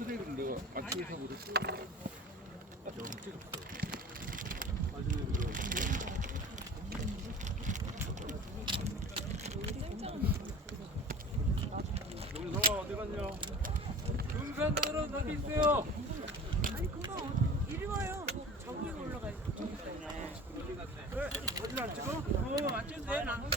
트랙을 내가 안쪽에서 그랬어. 우리 성아 어디 갔냐? 금산으로 어디 있어요? 아니 금방 이리 와요. 저기에 올라가야 돼. 왜? 사진 안 찍어? 안 찍는데? 나는